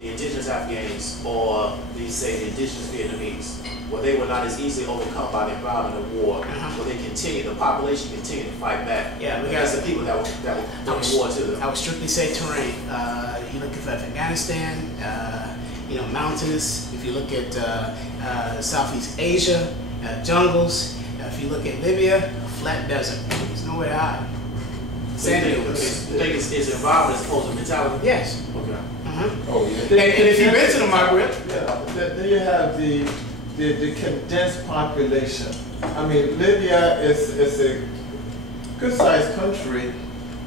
The indigenous Afghans or the, say, the indigenous Vietnamese, where they were not as easily overcome by the environment of war, where the population continued to fight back. Yeah, we got the people that were doing war to them. I would strictly say terrain. You look at Afghanistan, you know, mountainous. If you look at Southeast Asia, jungles. If you look at Libya, a flat desert. There's nowhere to hide. Sand dunes. You think it's environment as opposed to mentality? Yes. Okay. Oh, yeah. And if you've been to the Maghreb, Then you have the condensed population. I mean, Libya is a good-sized country,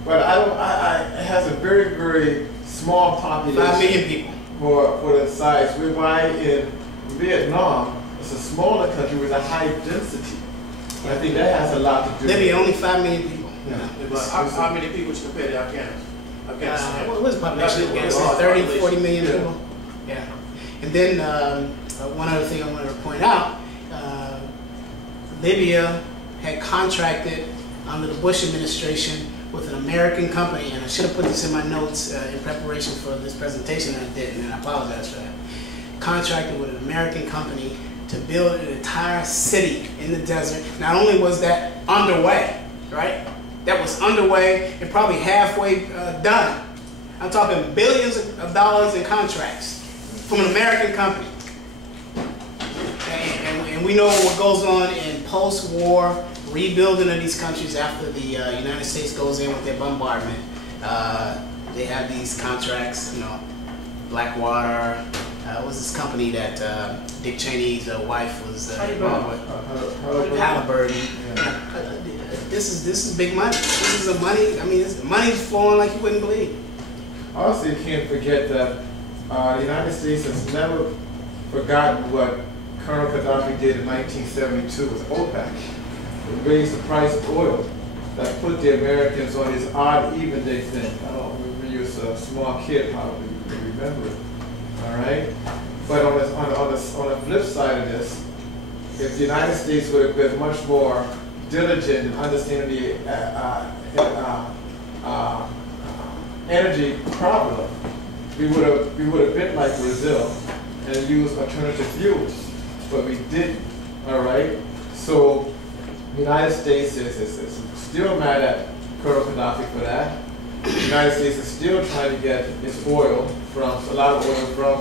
but it has a very, very small population. 5 million people. For the size. Why in Vietnam, it's a smaller country with a high density. I think that has a lot to do. Libya only 5 million people. Yeah. But how many people would you compare to Afghanistan? What was the population of Afghanistan? 30, 40 million people. Yeah. And then one other thing I wanted to point out, Libya had contracted under the Bush administration with an American company, and I should have put this in my notes in preparation for this presentation, and I didn't, and I apologize for that. Contracted with an American company to build an entire city in the desert. Not only was that underway, right? That was underway and probably halfway done. I'm talking billions of dollars in contracts from an American company. And we know what goes on in post-war rebuilding of these countries after the United States goes in with their bombardment. They have these contracts, you know, Blackwater. What was this company that Dick Cheney's wife was involved with? Halliburton. Yeah. This is big money. This is money. I mean, money's flowing like you wouldn't believe. Also, you can't forget that the United States has never forgotten what Colonel Gaddafi did in 1972 with OPEC. It raised the price of oil that put the Americans on this odd even day thing. I don't remember you as a small kid probably remember it. All right? But on the flip side of this, if the United States would have been much more diligent in understanding the energy problem, we would have been like Brazil and used alternative fuels, but we didn't. All right, so the United States is still mad at Colonel Gaddafi for that. The United States is still trying to get its oil a lot of oil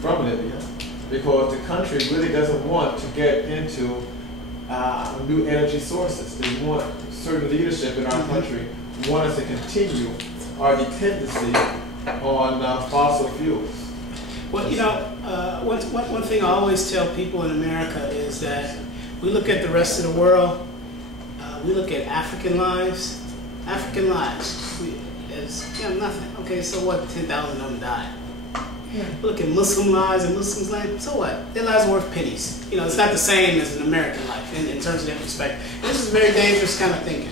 from Libya, because the country really doesn't want to get into new energy sources. They want certain leadership in our country want us to continue our dependency on fossil fuels. Well, you know, one thing I always tell people in America is that we look at the rest of the world, we look at African lives. It's nothing. Okay, so what? 10,000 of them died. Yeah. Look at Muslim lives and Muslims' lives. So what? Their lives are worth pennies. You know, it's not the same as an American life in terms of their perspective. This is very dangerous kind of thinking.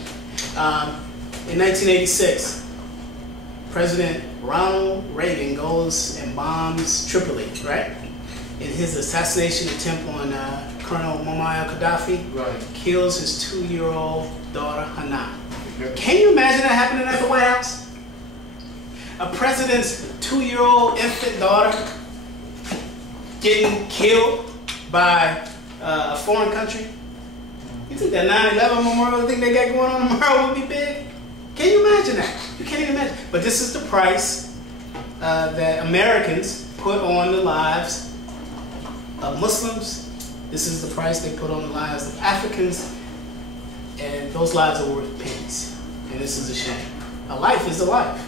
In 1986, President Ronald Reagan goes and bombs Tripoli, right? In his assassination attempt on Colonel Muammar Gaddafi, kills his 2-year-old daughter, Hannah. Can you imagine that happening at the White House? A president's 2-year-old infant daughter getting killed by a foreign country? You think that 9/11 memorial thing they got going on tomorrow would be big? Can you imagine that? You can't even imagine. But this is the price that Americans put on the lives of Muslims. This is the price they put on the lives of Africans. And those lives are worth pennies. And this is a shame. A life is a life.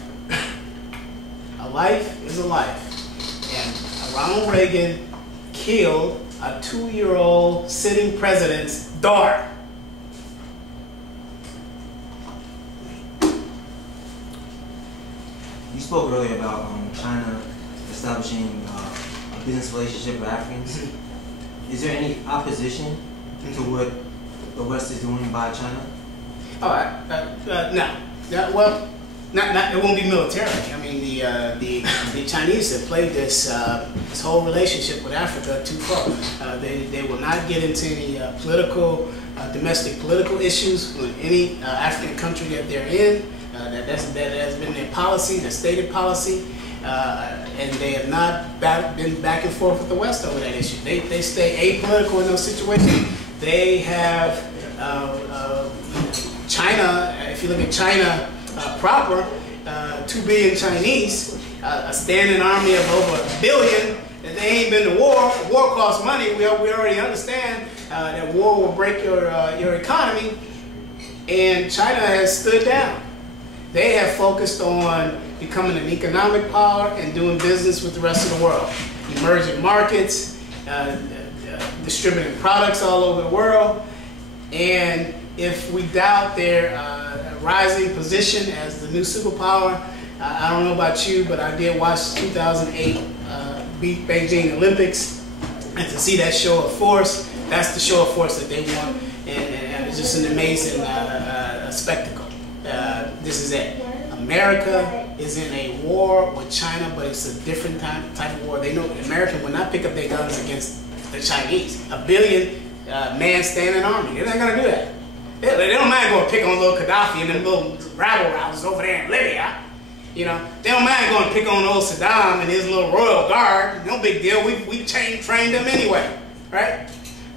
A life is a life. And Ronald Reagan killed a 2-year-old sitting president's daughter. You spoke earlier about China establishing a business relationship with Africans. Is there any opposition to what the West is doing by China? No. Well, it won't be militarily. I mean, the Chinese have played this whole relationship with Africa too far. They will not get into any domestic political issues with any African country that they're in. That has been their policy, their stated policy. and they have not been back and forth with the West over that issue. They stay apolitical in those situations. They have China. If you look at China proper, 2 billion Chinese, a standing army of over 1 billion. If they ain't been to war. War costs money. We already understand that war will break your economy, and China has stood down. They have focused on becoming an economic power and doing business with the rest of the world. Emerging markets, distributing products all over the world. And if we doubt their rising position as the new superpower, I don't know about you, but I did watch the 2008 Beijing Olympics, and to see that show of force, that's the show of force that they want, and it's just an amazing spectacle. This is it. America is in a war with China, but it's a different type of war. They know America will not pick up their guns against the Chinese. 1 billion man standing army. They're not going to do that. They don't mind going to pick on little Gaddafi and them little rabble-rousers over there in Libya. You know, they don't mind going to pick on old Saddam and his little royal guard. No big deal. We trained them anyway, right?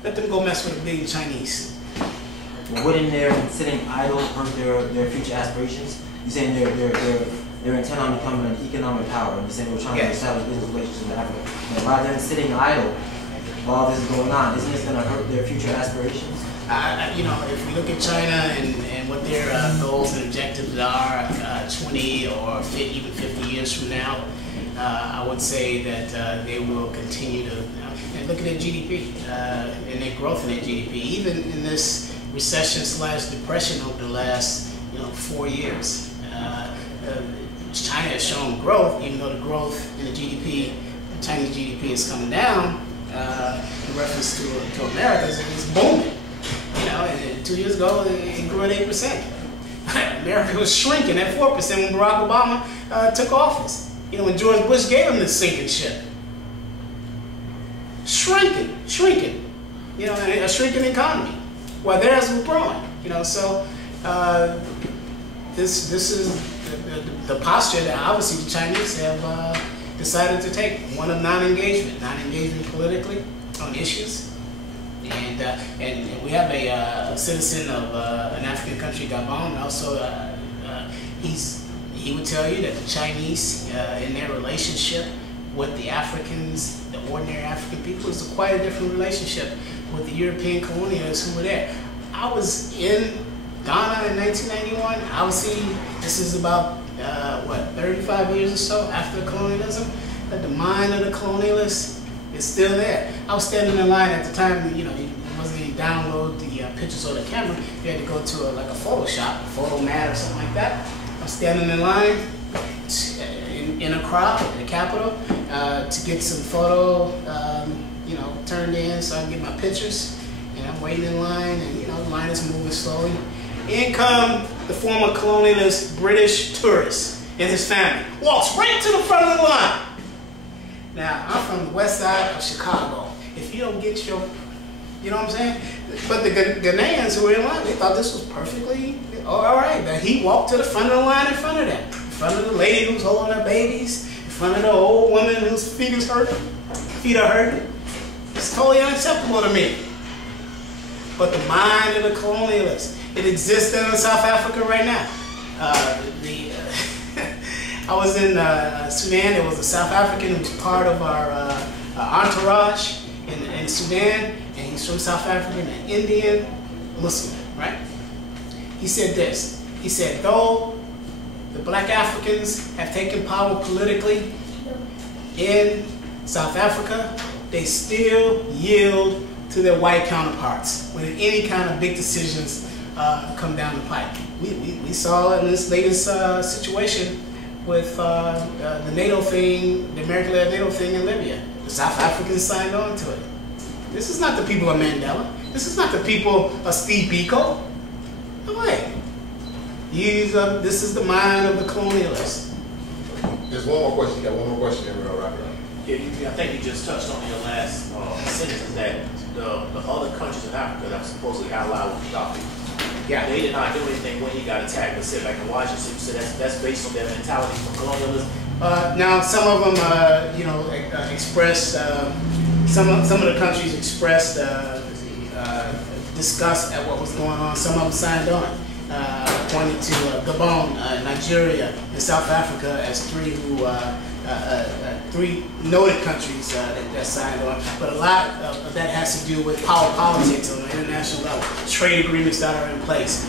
Let them go mess with 1 billion Chinese. Well, wouldn't their sitting idle hurt their future aspirations? You're saying they're intent on becoming an economic power, and you're saying we're trying to establish business relationships with Africa. And by them sitting idle while this is going on, isn't this going to hurt their future aspirations? You know, if we look at China and what their goals and objectives are 20 or even 50 years from now, I would say that they will continue to, and look at their GDP and their growth in their GDP, even in this recession/depression over the last 4 years. China has shown growth, even though the growth in the GDP, the Chinese GDP is coming down in reference to America, it's booming. You know, and 2 years ago it grew at 8%. America was shrinking at 4% when Barack Obama took office. You know, when George Bush gave him the sinking ship. Shrinking. You know, a shrinking economy. While theirs was growing. You know, so this is the posture that obviously the Chinese have decided to take. One of non-engagement politically on issues. And we have a citizen of an African country, Gabon. Also, he would tell you that the Chinese, in their relationship with the Africans, the ordinary African people, is quite a different relationship with the European colonialists who were there. I was in Ghana in 1991. Obviously, this is about 35 years or so after colonialism. But the mind of the colonialists is still there. I was standing in line at the time. You know, you wasn't even download the pictures on the camera. You had to go to like a Photoshop, Photomat or something like that. I was standing in line in a crowd in the Capitol to get some photo, turned in so I can get my pictures. And I'm waiting in line, and the line is moving slowly. In come the former colonialist British tourist and his family. Walks right to the front of the line. Now, I'm from the west side of Chicago. If you don't get your, you know what I'm saying? But the Ghanaians who were in line, they thought this was perfectly all right. That he walked to the front of the line in front of them. In front of the lady who's holding her babies. In front of the old woman whose feet are hurting. It's totally unacceptable to me. But the mind of the colonialists, it exists in South Africa right now. I was in Sudan. There was a South African who was part of our entourage in Sudan, and he's from South Africa, an Indian Muslim, right? He said this. He said, though the black Africans have taken power politically in South Africa, they still yield to their white counterparts when any kind of big decisions come down the pipe. We saw in this latest situation with the NATO thing, the American-led NATO thing in Libya. The South Africans signed on to it. This is not the people of Mandela. This is not the people of Steve Biko. No way. This is the mind of the colonialists. There's one more question. You got one more question, and we'll wrap it up. Yeah, I think you just touched on your last sentence, that the other countries in Africa that were supposedly allied with Gaddafi, they did not do anything when he got attacked, but sit back and watch it. So that's based on their mentality from colonialism. Now, some of them, you know, expressed, some of the countries expressed disgust at what was going on. Some of them signed on, pointing to Gabon, Nigeria, and South Africa as three noted countries that signed on. But a lot of that has to do with power politics on the international level, trade agreements that are in place.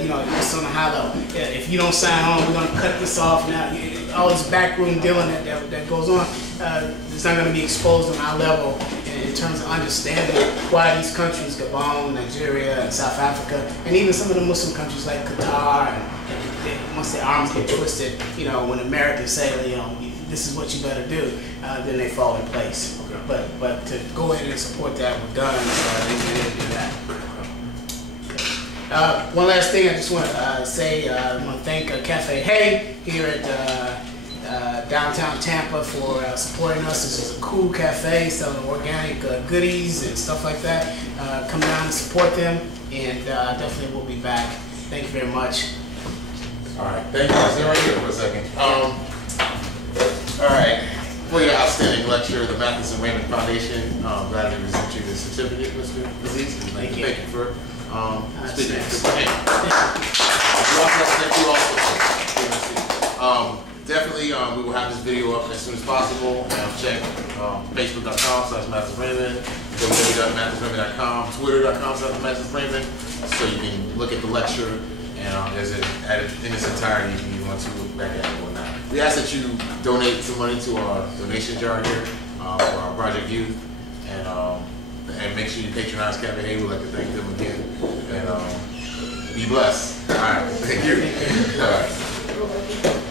You know, just on a high level. If you don't sign on, we're going to cut this off now. All this backroom dealing that goes on, it's not going to be exposed on our level in terms of understanding why these countries, Gabon, Nigeria, and South Africa, and even some of the Muslim countries like Qatar, and once their arms get twisted, you know, when Americans say, you know, this is what you better do, then they fall in place. Okay. But to go in and support that with guns, they didn't do that. One last thing I just want to say, I want to thank Cafe Hey here at downtown Tampa for supporting us. This is a cool cafe selling organic goodies and stuff like that. Come down and support them, and definitely we'll be back. Thank you very much. All right, thank you. Stay right here for a second. All right, for your outstanding lecture, the Mathis and Raymond Foundation, glad to present you the certificate, Mr. Aziz. Thank you for speaking. Thank you also. Definitely, we will have this video up as soon as possible. Check facebook.com/MathisRaymond, www.mathisraymond.com, twitter.com/MathisRaymond, so you can look at the lecture and in its entirety if you want to look back at it or whatnot. We ask that you donate some money to our donation jar here for our Project Youth, and make sure you patronize Cafe Hey. We'd like to thank them again, and be blessed. All right, thank you. All right.